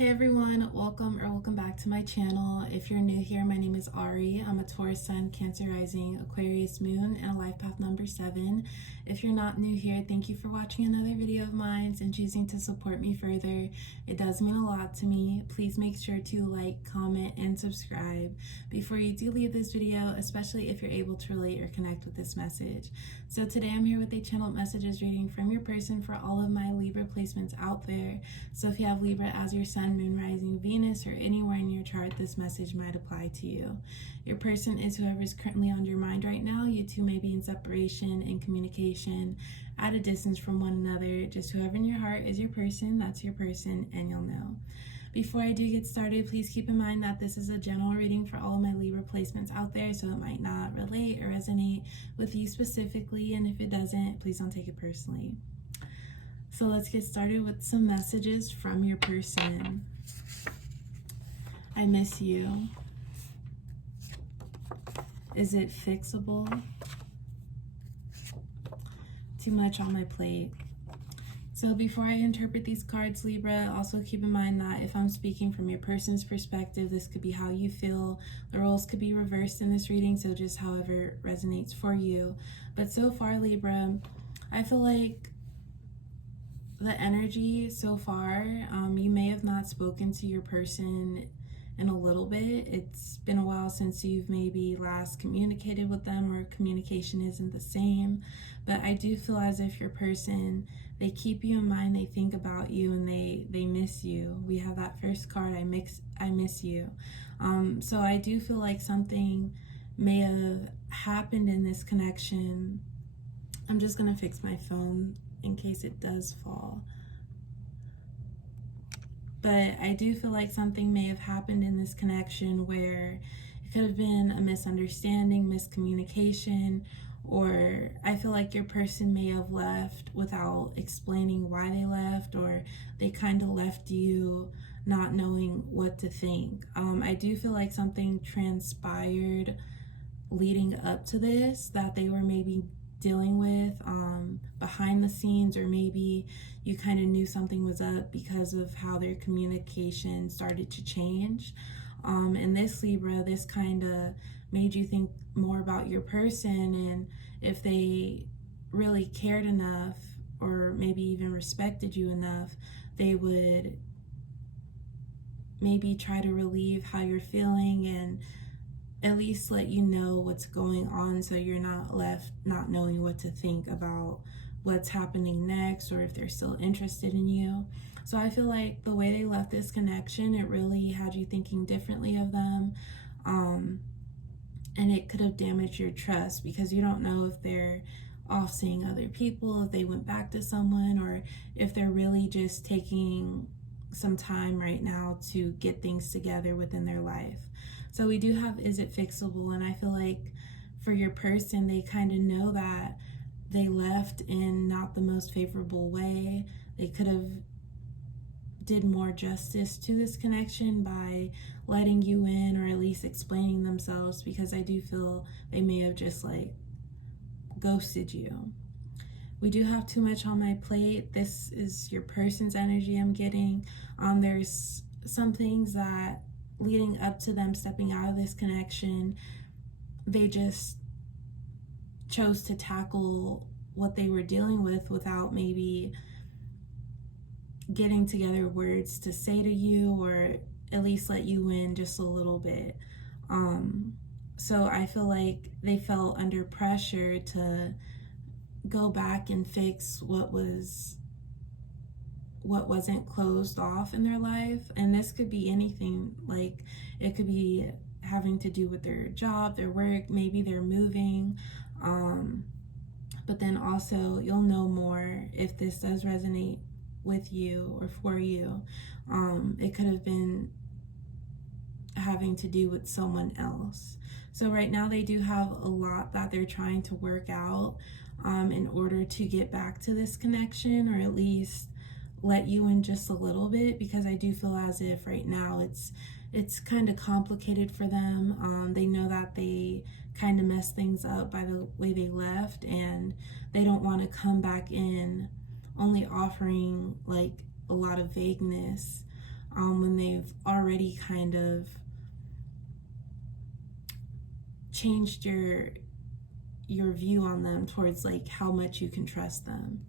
Hey everyone, welcome back to my channel. If you're new here, my name is Ari. I'm a Taurus Sun, Cancer Rising, Aquarius Moon, and a life path number 7. If you're not new here, thank you for watching another video of mine and choosing to support me further. It does mean a lot to me. Please make sure to like, comment, and subscribe before you do leave this video, especially if you're able to relate or connect with this message. So today I'm here with a channeled messages reading from your person for all of my Libra placements out there. So if you have Libra as your sun, moon, rising, Venus, or anywhere in your chart, this message might apply to you. Your person is whoever is currently on your mind right now. You two may be in separation, in communication, at a distance from one another. Just whoever in your heart is your person, that's your person, and you'll know. Before I do get started, please keep in mind that this is a general reading for all of my Libra placements out there, so it might not relate or resonate with you specifically, and if it doesn't, please don't take it personally. So let's get started with some messages from your person. I miss you. Is it fixable? Too much on my plate. So before I interpret these cards, Libra, also keep in mind that if I'm speaking from your person's perspective, this could be how you feel. The roles could be reversed in this reading, so just however resonates for you. But so far, Libra, I feel like the energy so far, you may have not spoken to your person in a little bit. It's been a while since you've maybe last communicated with them, or communication isn't the same. But I do feel as if your person, they keep you in mind, they think about you, and they miss you. We have that first card, I miss you. So I do feel like something may have happened in this connection. I'm just gonna fix my phone in case it does fall. But I do feel like something may have happened in this connection where it could have been a misunderstanding, miscommunication, or I feel like your person may have left without explaining why they left, or they kind of left you not knowing what to think. I do feel like something transpired leading up to this that they were maybe dealing with behind the scenes, or maybe you kind of knew something was up because of how their communication started to change. And this, Libra, this kind of made you think more about your person, and if they really cared enough, or maybe even respected you enough, they would maybe try to relieve how you're feeling and at least let you know what's going on, so you're not left not knowing what to think about what's happening next, or if they're still interested in you. So I feel like the way they left this connection, it really had you thinking differently of them, and it could have damaged your trust, because you don't know if they're off seeing other people, if they went back to someone, or if they're really just taking some time right now to get things together within their life. So we do have, is it fixable? And I feel like for your person, they kind of know that they left in not the most favorable way. They could have did more justice to this connection by letting you in, or at least explaining themselves, because I do feel they may have just like ghosted you. We do have too much on my plate. This is your person's energy I'm getting. There's some things that leading up to them stepping out of this connection, they just chose to tackle what they were dealing with without maybe getting together words to say to you, or at least let you in just a little bit. So I feel like they felt under pressure to go back and fix what wasn't closed off in their life. And this could be anything, like it could be having to do with their job, their work, maybe they're moving, but then also you'll know more if this does resonate with you or for you. It could have been having to do with someone else. So right now they do have a lot that they're trying to work out in order to get back to this connection, or at least let you in just a little bit, because I do feel as if right now it's kind of complicated for them. They know that they kind of messed things up by the way they left, and they don't want to come back in only offering like a lot of vagueness when they've already kind of changed your view on them towards like how much you can trust them.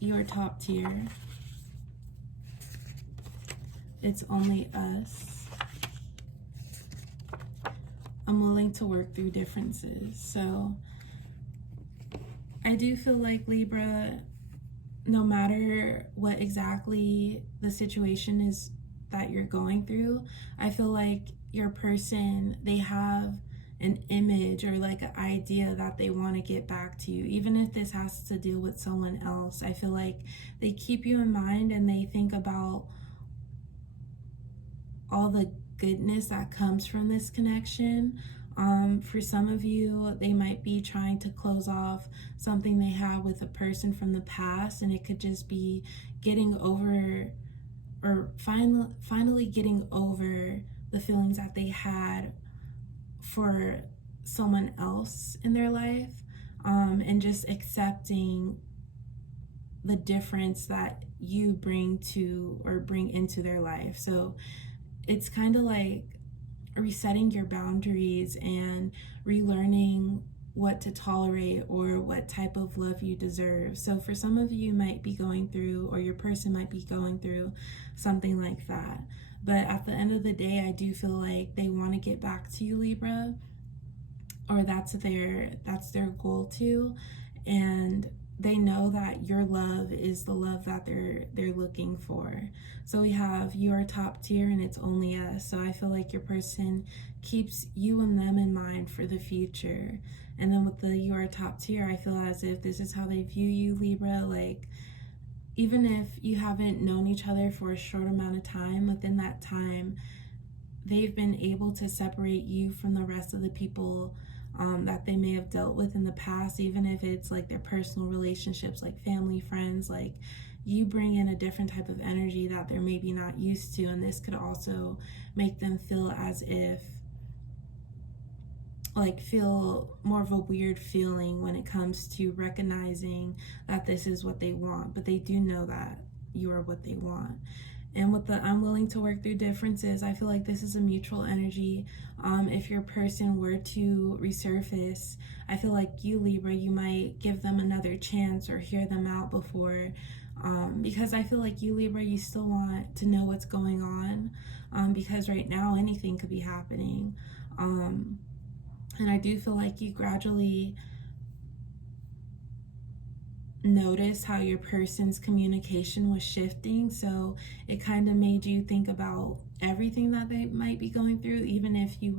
Your top tier. It's only us. I'm willing to work through differences. So I do feel like, Libra, no matter what exactly the situation is that you're going through, I feel like your person, they have an image or like an idea that they want to get back to you. Even if this has to deal with someone else, I feel like they keep you in mind and they think about all the goodness that comes from this connection. For some of you, they might be trying to close off something they had with a person from the past, and it could just be getting over, or finally getting over the feelings that they had for someone else in their life, and just accepting the difference that you bring to or bring into their life. So it's kind of like resetting your boundaries and relearning what to tolerate or what type of love you deserve. So for some of you might be going through, or your person might be going through something like that. But at the end of the day, I do feel like they want to get back to you, Libra, or that's their goal too. And they know that your love is the love that they're looking for. So we have your top tier, and it's only us. So I feel like your person keeps you and them in mind for the future. And then with the your top tier, I feel as if this is how they view you, Libra. Like, even if you haven't known each other for a short amount of time, within that time, they've been able to separate you from the rest of the people that they may have dealt with in the past, even if it's like their personal relationships, like family, friends. Like, you bring in a different type of energy that they're maybe not used to, and this could also make them feel as if, like, feel more of a weird feeling when it comes to recognizing that this is what they want, but they do know that you are what they want. And with the I'm willing to work through differences, I feel like this is a mutual energy. If your person were to resurface, I feel like you, Libra, you might give them another chance or hear them out before. Because I feel like you, Libra, you still want to know what's going on. Because right now, anything could be happening. And I do feel like you gradually notice how your person's communication was shifting, so it kind of made you think about everything that they might be going through, even if you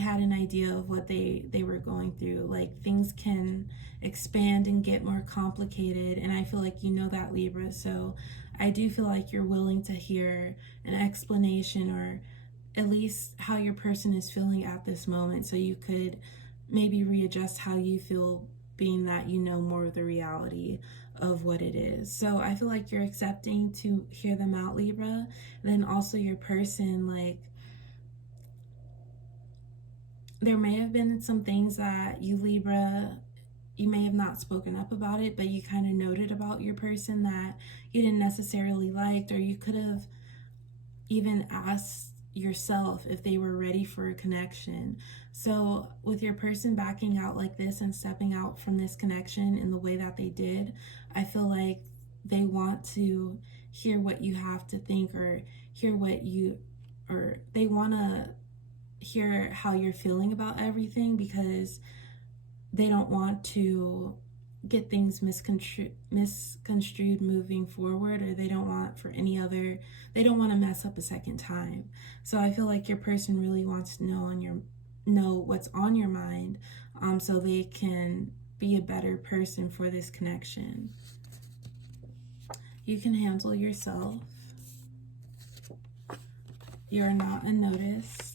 had an idea of what they were going through. Like, things can expand and get more complicated, and I feel like you know that, Libra. So I do feel like you're willing to hear an explanation, or at least how your person is feeling at this moment, so you could maybe readjust how you feel, being that you know more of the reality of what it is. So I feel like you're accepting to hear them out, Libra. Then also your person, like, there may have been some things that you, Libra, you may have not spoken up about it, but you kind of noted about your person that you didn't necessarily like, or you could have even asked yourself if they were ready for a connection. So with your person backing out like this and stepping out from this connection in the way that they did, I feel like they want to hear what you have to think, or they want to hear how you're feeling about everything, because they don't want to get things misconstrued moving forward, or they don't want to mess up a second time. So I feel like your person really wants to know what's on your mind, so they can be a better person for this connection. You can handle yourself. You're not unnoticed.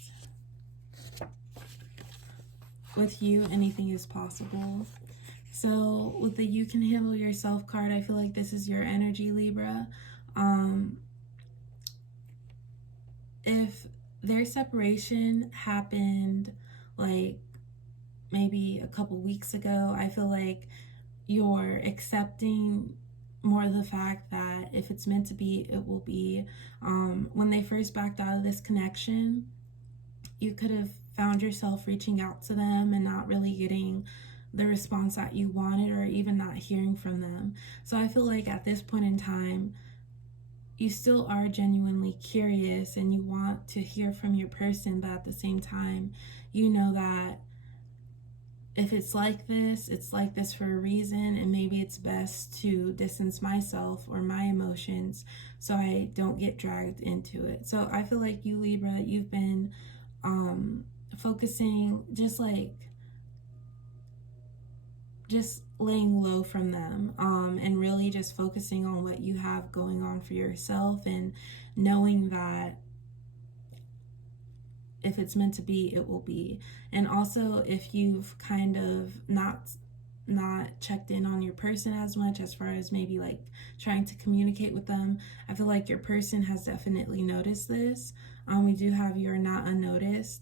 With you, anything is possible. So with the you can handle yourself card, I feel like this is your energy, Libra. If their separation happened like maybe a couple weeks ago, I feel like you're accepting more the fact that if it's meant to be, it will be. When they first backed out of this connection, you could have found yourself reaching out to them and not really getting the response that you wanted, or even not hearing from them. So I feel like at this point in time, you still are genuinely curious and you want to hear from your person, but at the same time, you know that if it's like this for a reason, and maybe it's best to distance myself or my emotions so I don't get dragged into it. So I feel like you, Libra, you've been focusing, just laying low from them, and really just focusing on what you have going on for yourself, and knowing that if it's meant to be, it will be. And also, if you've kind of not checked in on your person as much, as far as maybe like trying to communicate with them, I feel like your person has definitely noticed this. We do have your not unnoticed.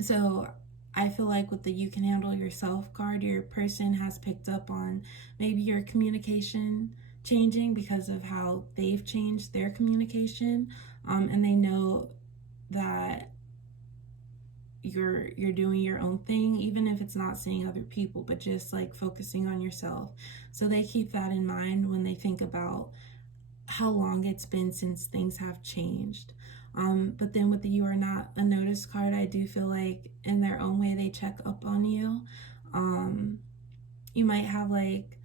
So I feel like with the you can handle yourself card, your person has picked up on maybe your communication changing because of how they've changed their communication, and they know that you're doing your own thing, even if it's not seeing other people, but just like focusing on yourself. So they keep that in mind when they think about how long it's been since things have changed. But then with the you are not unnoticed card, I do feel like in their own way they check up on you. You might have like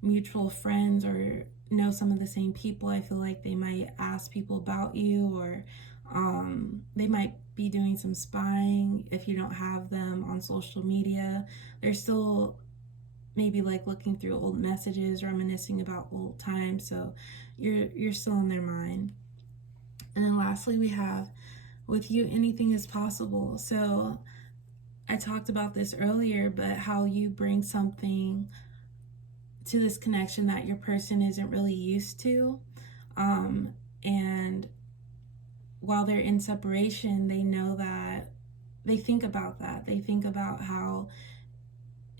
mutual friends or know some of the same people. I feel like they might ask people about you, or they might be doing some spying if you don't have them on social media. They're still maybe like looking through old messages, reminiscing about old times, so you're still in their mind. And then lastly, we have with you, anything is possible. So I talked about this earlier, but how you bring something to this connection that your person isn't really used to, and while they're in separation, they know that, they think about that. They think about how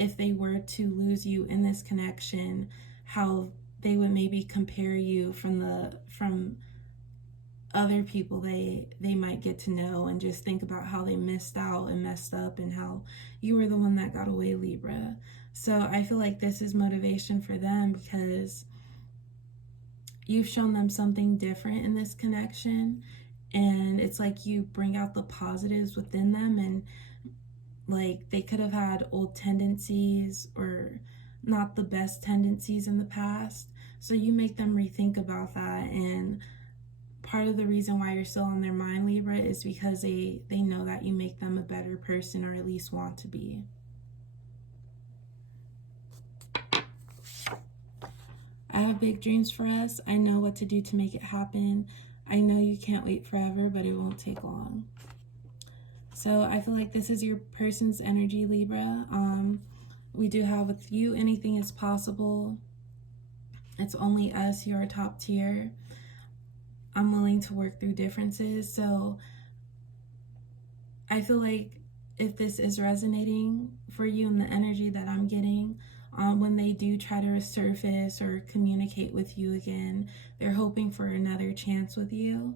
if they were to lose you in this connection, how they would maybe compare you from other people they might get to know, and just think about how they missed out and messed up, and how you were the one that got away, Libra. So I feel like this is motivation for them, because you've shown them something different in this connection, and it's like you bring out the positives within them, and like they could have had old tendencies or not the best tendencies in the past, so you make them rethink about that. And part of the reason why you're still on their mind, Libra, is because they know that you make them a better person, or at least want to be. I have big dreams for us. I know what to do to make it happen. I know you can't wait forever, but it won't take long. So I feel like this is your person's energy, Libra. We do have with you, anything is possible. It's only us, you're top tier. I'm willing to work through differences. So I feel like if this is resonating for you in the energy that I'm getting, when they do try to resurface or communicate with you again, they're hoping for another chance with you.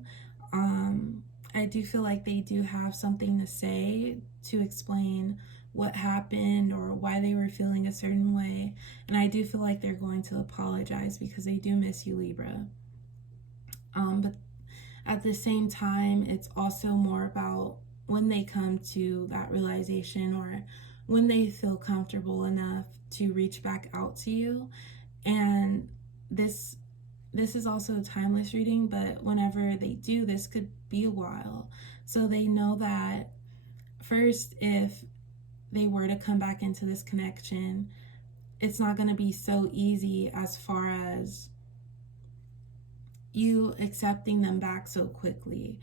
I do feel like they do have something to say to explain what happened or why they were feeling a certain way. And I do feel like they're going to apologize, because they do miss you, Libra. But at the same time, it's also more about when they come to that realization, or when they feel comfortable enough to reach back out to you. And this is also a timeless reading, but whenever they do, this could be a while. So they know that first, if they were to come back into this connection, it's not going to be so easy as far as you accepting them back so quickly.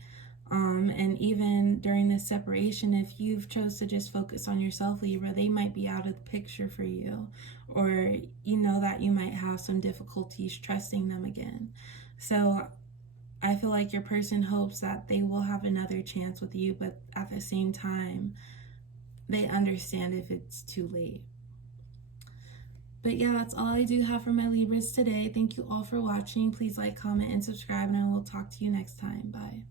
And even during this separation, if you've chose to just focus on yourself, Libra, they might be out of the picture for you, or you know that you might have some difficulties trusting them again. So I feel like your person hopes that they will have another chance with you, but at the same time, they understand if it's too late. But yeah, that's all I do have for my Libras today. Thank you all for watching. Please like, comment, and subscribe, and I will talk to you next time. Bye.